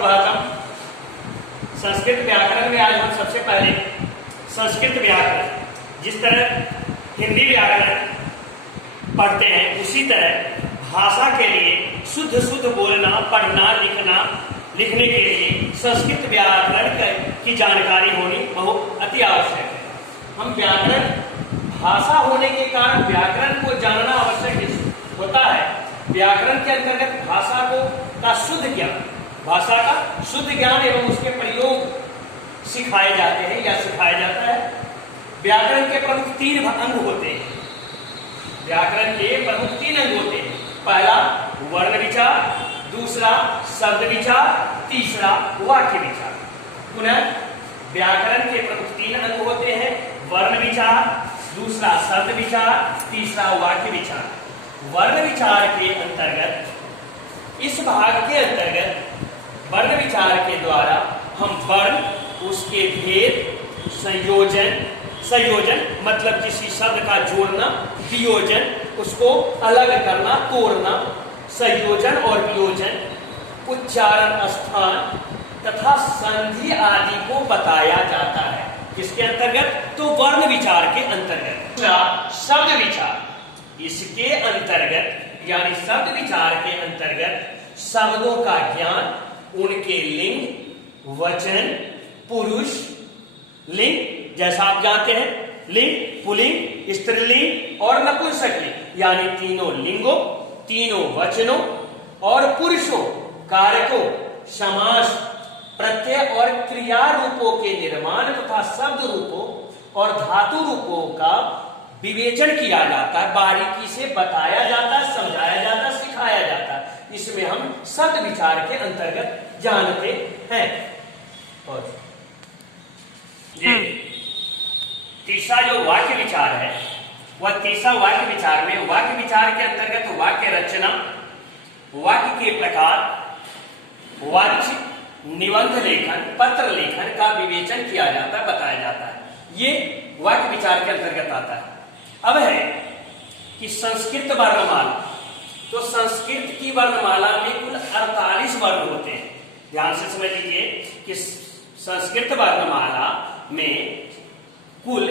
सुप्रभातम। संस्कृत व्याकरण में आज हम सबसे पहले संस्कृत व्याकरण, जिस तरह हिंदी व्याकरण पढ़ते हैं उसी तरह भाषा के लिए शुद्ध बोलना, पढ़ना, लिखने के लिए संस्कृत व्याकरण की जानकारी होनी बहुत अति आवश्यक है। हम व्याकरण भाषा होने के कारण व्याकरण को जानना आवश्यक होता है। व्याकरण के अंतर्गत भाषा का शुद्ध ज्ञान एवं उसके प्रयोग सिखाए जाते हैं या सिखाया जाता है। व्याकरण के प्रमुख तीन अंग होते हैं। पहला वर्ण विचार, दूसरा शब्द विचार, तीसरा वाक्य विचार। पुनः व्याकरण के प्रमुख तीन अंग होते हैं। वर्ण विचार, दूसरा शब्द विचार, तीसरा वाक्य विचार। वर्ण विचार के अंतर्गत, इस भाग के अंतर्गत वर्ण विचार के द्वारा हम वर्ण, उसके भेद, संयोजन मतलब किसी शब्द का जोड़ना, वियोजन उसको अलग करना, तोड़ना, संयोजन और वियोजन, उच्चारण स्थान तथा संधि आदि को बताया जाता है। किसके अंतर्गत? तो वर्ण विचार के अंतर्गत। शब्द विचार, इसके अंतर्गत यानी शब्द विचार के अंतर्गत शब्दों का ज्ञान, उनके लिंग, वचन, पुरुष, लिंग जैसा आप जानते हैं, लिंग, पुल्लिंग, स्त्रीलिंग और नपुंसकलिंग यानी तीनों लिंगों, तीनों वचनों और पुरुषों, कारकों, समास, प्रत्यय और क्रिया रूपों के निर्माण तथा शब्द रूपों और धातु रूपों का विवेचन किया जाता है, बारीकी से बताया जाता है, समझाया जाता है, सिखाया जाता है। इसमें हम शब्द विचार के अंतर्गत जानते हैं। और तीसरा जो वाक्य विचार है, वह तीसरा वाक्य विचार में वाक्य विचार के अंतर्गत वाक्य रचना, वाक्य के प्रकार, वाच्य, निबंध लेखन, पत्र लेखन का विवेचन किया जाता है, बताया जाता है। ये वाक्य विचार के अंतर्गत आता है। अब है कि संस्कृत वर्णमाला, तो संस्कृत की वर्णमाला में कुल 48 वर्ण होते हैं। ध्यान से समझ लीजिए कि संस्कृत वर्णमाला में कुल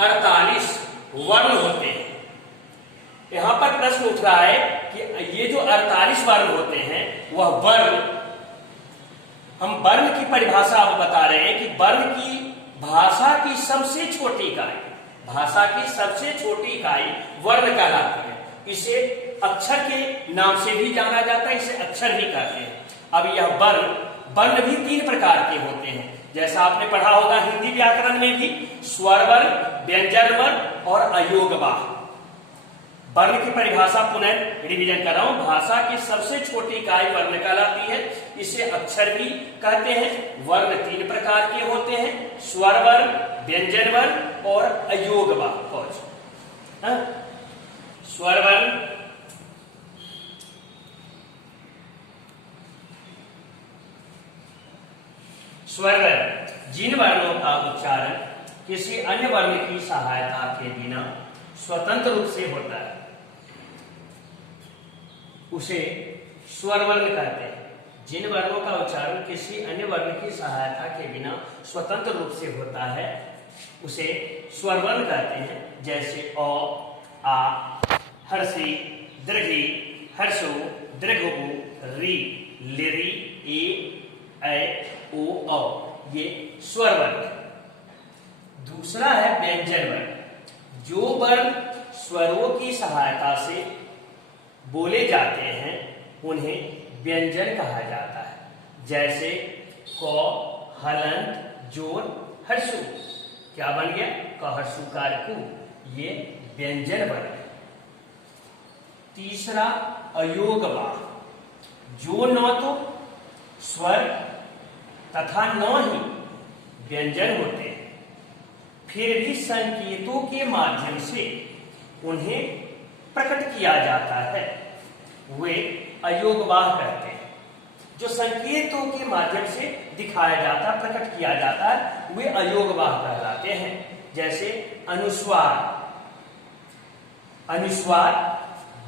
48 वर्ण होते हैं। यहां पर प्रश्न उठ रहा है कि ये जो 48 वर्ण होते हैं, वह वर्ण, हम वर्ण की परिभाषा अब बता रहे हैं कि वर्ण की भाषा की सबसे छोटी इकाई, भाषा की सबसे छोटी इकाई वर्ण कहलाती है। इसे अक्षर के नाम से भी जाना जाता है, इसे अक्षर भी कहते हैं। अब यह वर्ण भी 3 प्रकार के होते हैं। जैसा आपने पढ़ा होगा हिंदी व्याकरण में भी, स्वर वर्ण, व्यंजन वर्ण और अयोगवाह। वर्ण की परिभाषा पुनः रिवीजन कर रहा हूं। भाषा की सबसे छोटी इकाई वर्ण कहलाती है, इसे अक्षर भी कहते हैं। वर्ण 3 प्रकार के होते हैं, स्वर वर्ण, व्यंजन वर्ण और अयोगवाह। स्वर वर्ण, स्वर वर्ण जिन वर्णों का उच्चारण किसी अन्य वर्ण की सहायता के बिना स्वतंत्र रूप से होता है, उसे स्वर वर्ण कहते हैं। जिन वर्णों का उच्चारण किसी अन्य वर्ण की सहायता के बिना स्वतंत्र रूप से होता है, उसे स्वर वर्ण कहते हैं। जैसे अ, आ, हर्षी, दीर्घी, हर्षो, दीर्घो, री, लिरी, ए, ओ, औ, ये स्वर वर्ण। दूसरा है व्यंजन वर्ण। जो वर्ण स्वरों की सहायता से बोले जाते हैं उन्हें व्यंजन कहा जाता है। जैसे क, हलंत, जोर, हर्षु। क्या बन गया? क, हर्षु, कारकु, ये व्यंजन वर्ण है। तीसरा अयोगवाह। जो न तो स्वर तथा न ही व्यंजन होते हैं, फिर भी संकेतों के माध्यम से उन्हें प्रकट किया जाता है, वे अयोगवाह कहते हैं। जो संकेतों के माध्यम से दिखाया जाता, प्रकट किया जाता है, वे अयोगवाह कहलाते हैं। जैसे अनुस्वार,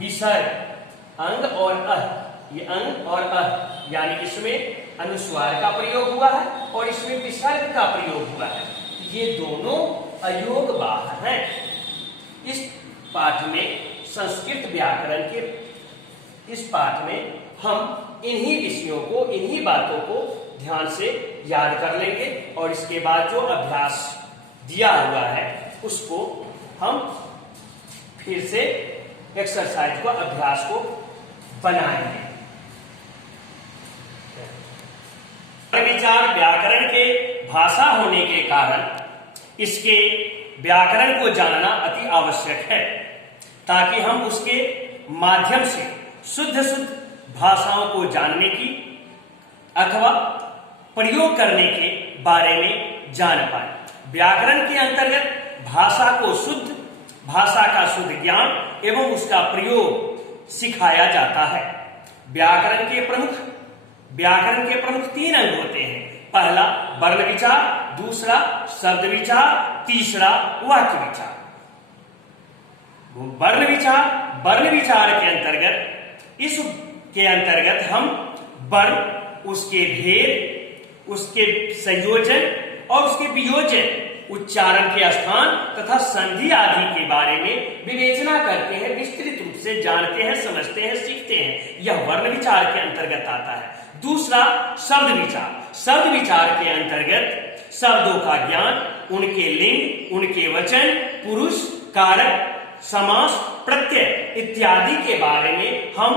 विसर्ग, अंग और अह, ये अंग और अह यानी इसमें अनुस्वार का प्रयोग हुआ है और इसमें विसर्ग का प्रयोग हुआ है। ये दोनों अयोगवाह हैं। इस पाठ में संस्कृत व्याकरण के इस पाठ में हम इन्हीं विषयों को, इन्हीं बातों को ध्यान से याद कर लेंगे और इसके बाद जो अभ्यास दिया हुआ है उसको हम फिर से एक्सरसाइज को, अभ्यास को बनाएंगे। विचार व्याकरण के भाषा होने के कारण इसके व्याकरण को जानना अति आवश्यक है, ताकि हम उसके माध्यम से शुद्ध शुद्ध भाषाओं को जानने की अथवा प्रयोग करने के बारे में जान पाए। व्याकरण के अंतर्गत भाषा को शुद्ध, भाषा का शुद्ध ज्ञान एवं उसका प्रयोग सिखाया जाता है। व्याकरण के प्रमुख 3 अंग होते हैं। पहला वर्ण विचार, दूसरा शब्द विचार, तीसरा वाक्य विचार। वर्ण विचार के अंतर्गत हम वर्ण, उसके भेद, उसके संयोजन और उसके वियोजन, उच्चारण के स्थान तथा संधि आदि के बारे में विवेचना करते हैं, विस्तृत रूप से जानते हैं, समझते हैं, सीखते हैं। यह वर्ण विचार के अंतर्गत आता है। दूसरा शब्द विचार। शब्द विचार के अंतर्गत शब्दों का ज्ञान, उनके लिंग, उनके वचन, पुरुष, कारक, समास, प्रत्यय इत्यादि के बारे में हम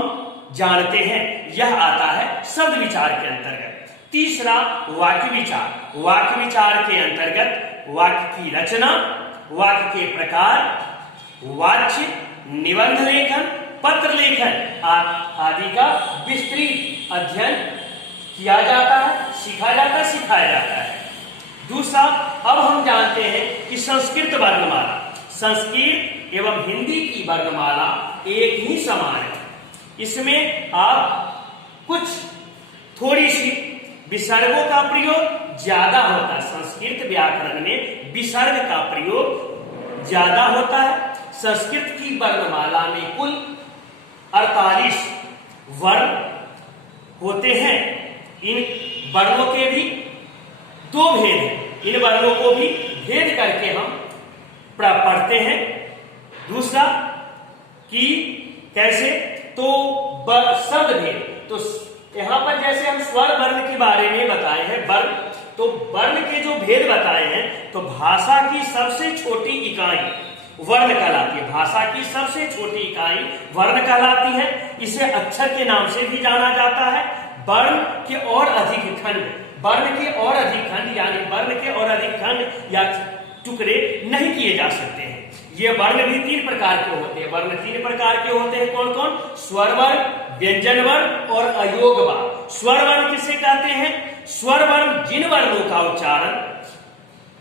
जानते हैं। यह आता है शब्द विचार के अंतर्गत। तीसरा वाक्य विचार। वाक्य विचार के अंतर्गत वाक्य की रचना, वाक्य के प्रकार, वाच्य, निबंध लेखन, पत्र लेखन आदि का विस्तृत अध्ययन किया जाता है, सीखा जाता है, सिखाया जाता है। दूसरा, अब हम जानते हैं कि संस्कृत वर्णमाला, संस्कृत एवं हिंदी की वर्णमाला एक ही समान है। इसमें आप कुछ थोड़ी सी विसर्गों का प्रयोग ज्यादा होता है। संस्कृत व्याकरण में विसर्ग का प्रयोग ज्यादा होता है। संस्कृत की वर्णमाला में कुल 48 वर्ण होते हैं। इन वर्णों के भी 2 भेद हैं। इन वर्णों को भी भेद करके हम पढ़ते हैं। दूसरा कि कैसे, तो शब्द भेद। तो यहां पर जैसे हम स्वर वर्ण के बारे में बताए हैं, वर्ण, तो वर्ण के जो भेद बताए हैं, तो भाषा की सबसे छोटी इकाई वर्ण कहलाती है। भाषा की सबसे छोटी इकाई वर्ण कहलाती है। इसे अक्षर के नाम से भी जाना जाता है। वर्ण के और अधिक खंड, यानी वर्ण के और अधिक खंड या टुकड़े नहीं किए जा सकते हैं। ये वर्ण भी 3 प्रकार के होते हैं। वर्ण 3 प्रकार के होते हैं। कौन कौन? स्वर वर्ण, व्यंजन वर्ण और अयोग वर्ण। स्वर वर्ण किसे कहते हैं? स्वर वर्ण जिन वर्णों का उच्चारण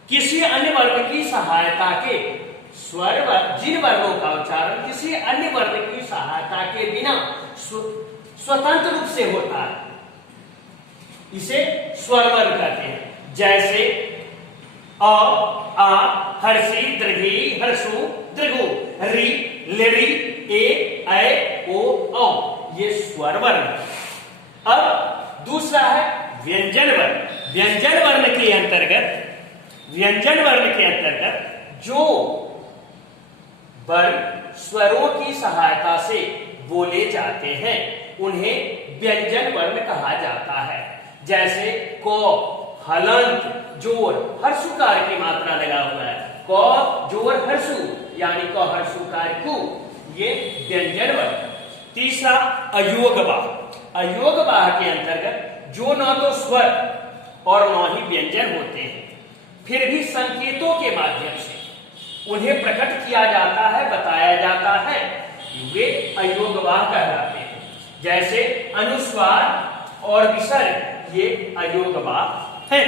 किसी अन्य वर्ण की सहायता के, जिन वर्णों का उच्चारण किसी अन्य वर्ण की सहायता के बिना स्वतंत्र रूप से होता है, इसे स्वर वर्ण कहते हैं। जैसे अ, आ, हर्षी, दृघी, हर्षु, दृघु, री, लिरी, ए, ऐ, ओ, औ, ये स्वर वर्ण। अब दूसरा है व्यंजन वर्ण। व्यंजन वर्ण के अंतर्गत जो वर्ण स्वरों की सहायता से बोले जाते हैं उन्हें व्यंजन वर्ण कहा जाता है। जैसे को, हलंत, जोर, हर्षुकार की मात्रा लगा हुआ है। क, जोर, हर्षु, यानी क, हर्षुकार कु, ये व्यंजन वर्ण। तीसरा अयोगवाह। अयोगवाह के अंतर्गत जो न तो स्वर और न ही व्यंजन होते हैं, फिर भी संकेतों के माध्यम से उन्हें प्रकट किया जाता है, बताया जाता है, वे अयोगवाह कहलाते हैं। जैसे अनुस्वार और विसर्ग, ये अयोगवाह है।